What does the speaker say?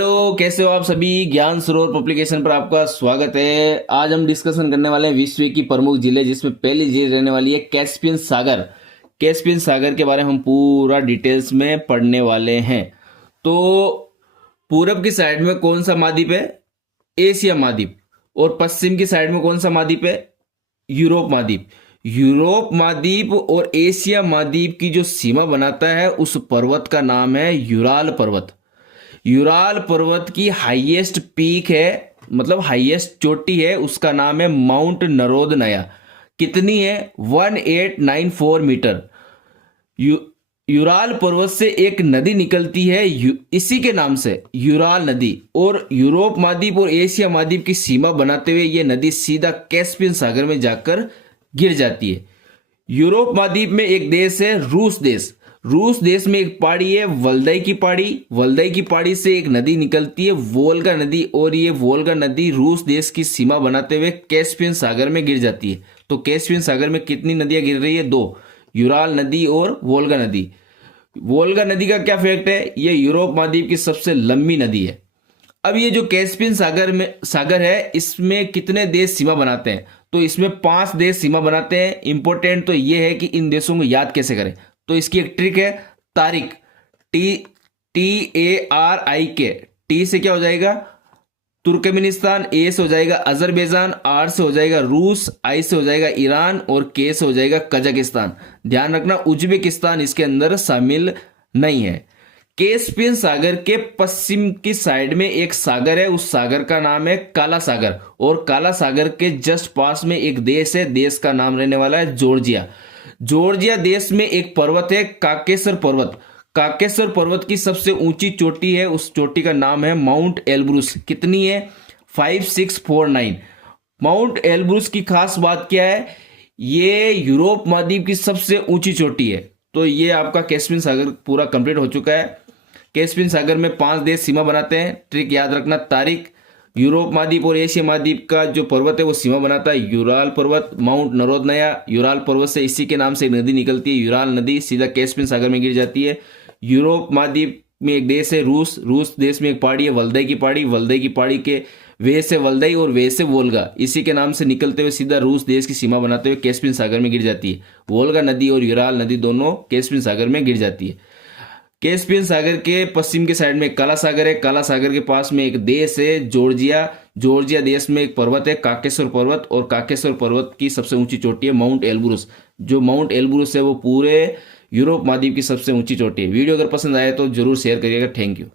Hello, कैसे हो आप सभी। ज्ञान सरोवर पब्लिकेशन पर आपका स्वागत है। आज हम डिस्कशन करने वाले हैं विश्व की प्रमुख जिले, जिसमें पहली झील रहने वाली है कैस्पियन सागर। कैस्पियन सागर के बारे में हम पूरा डिटेल्स में पढ़ने वाले हैं। तो पूरब की साइड में कौन सा महाद्वीप है? एशिया महाद्वीप। और पश्चिम की साइड में कौन सा महाद्वीप है? यूरोप महाद्वीप। यूरोप महाद्वीप और एशिया महाद्वीप की जो सीमा बनाता है उस पर्वत का नाम है यूराल पर्वत। यूराल पर्वत की हाईएस्ट पीक है, मतलब हाईएस्ट चोटी है, उसका नाम है माउंट नरोदनया। कितनी है? 1894 मीटर। यूराल पर्वत से एक नदी निकलती है इसी के नाम से, यूराल नदी। और यूरोप महाद्वीप और एशिया महाद्वीप की सीमा बनाते हुए ये नदी सीधा कैस्पियन सागर में जाकर गिर जाती है। यूरोप महाद्वीप में एक देश है रूस देश। रूस देश में एक पहाड़ी है वल्दाई की पहाड़ी। वल्दाई की पहाड़ी से एक नदी निकलती है वोल्गा नदी, और ये वोल्गा नदी रूस देश की सीमा बनाते हुए कैस्पियन सागर में गिर जाती है। तो कैस्पियन सागर में कितनी नदियां गिर रही है? दो, यूराल नदी और वोल्गा नदी। वोल्गा नदी का क्या फैक्ट है? ये यूरोप महाद्वीप की सबसे लंबी नदी है। अब ये जो कैस्पियन सागर है, इसमें कितने देश सीमा बनाते हैं? तो इसमें 5 देश सीमा बनाते हैं। इंपॉर्टेंट तो ये है कि इन देशों को याद कैसे करें। तो इसकी एक ट्रिक है, तारिक। TARIK। टी से क्या हो जाएगा? तुर्कमेनिस्तान। ए से हो जाएगा अजरबैजान। आर से हो जाएगा रूस। आई से हो जाएगा ईरान। और के से हो जाएगा कजाकिस्तान। ध्यान रखना, उज्बेकिस्तान इसके अंदर शामिल नहीं है। कैस्पियन सागर के पश्चिम की साइड में एक सागर है, उस सागर का नाम है काला सागर। और काला सागर के जस्ट पास में एक देश है, देश का नाम रहने वाला है जॉर्जिया। जॉर्जिया देश में एक पर्वत है काकेसर पर्वत। काकेसर पर्वत की सबसे ऊंची चोटी है, उस चोटी का नाम है माउंट एल्ब्रूस। कितनी है? 5649। माउंट एल्ब्रूस की खास बात क्या है? ये यूरोप महाद्वीप की सबसे ऊंची चोटी है। तो ये आपका कैस्पियन सागर पूरा कंप्लीट हो चुका है। कैस्पियन सागर में 5 देश सीमा बनाते हैं। ट्रिक याद रखना, तारीख। यूरोप महाद्वीप और एशिया महाद्वीप का जो पर्वत है वो सीमा बनाता है यूराल पर्वत, माउंट नरोदनया। यूराल पर्वत से इसी के नाम से एक नदी निकलती है, यूराल नदी, सीधा कैस्पियन सागर में गिर जाती है। यूरोप महाद्वीप में एक देश है रूस। रूस देश में एक पहाड़ी है वल्दाई की पहाड़ी। वल्दाई की पहाड़ी के वे से वल्दाई और वे से वोल्गा, इसी के नाम से निकलते हुए सीधा रूस देश की सीमा बनाते हुए कैस्पियन सागर में गिर जाती है। वोल्गा नदी और यूराल नदी दोनों कैस्पियन सागर में गिर जाती है। कैस्पियन सागर के पश्चिम के साइड में काला सागर है। काला सागर के पास में एक देश है जॉर्जिया। जॉर्जिया देश में एक पर्वत है काकेश्वर पर्वत, और काकेश्वर पर्वत की सबसे ऊंची चोटी है माउंट एल्ब्रूस। जो माउंट एल्ब्रूस है वो पूरे यूरोप महाद्वीप की सबसे ऊंची चोटी है। वीडियो अगर पसंद आए तो जरूर शेयर करिएगा। Thank you.